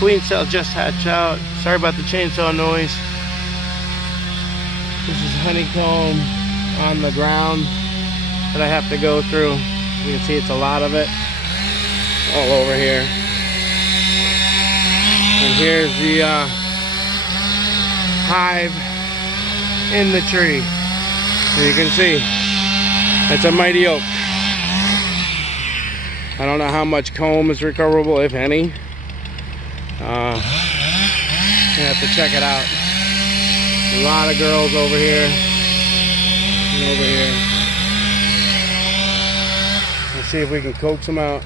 queen cell just hatched out. Sorry about the chainsaw noise. This is honeycomb on the ground that I have to go through. You can see it's a lot of it all over here. And here's the hive in the tree. As you can see, it's a mighty oak. I don't know how much comb is recoverable, if any. You have to check it out. A lot of girls over here and over here. Let's see if we can coax them out.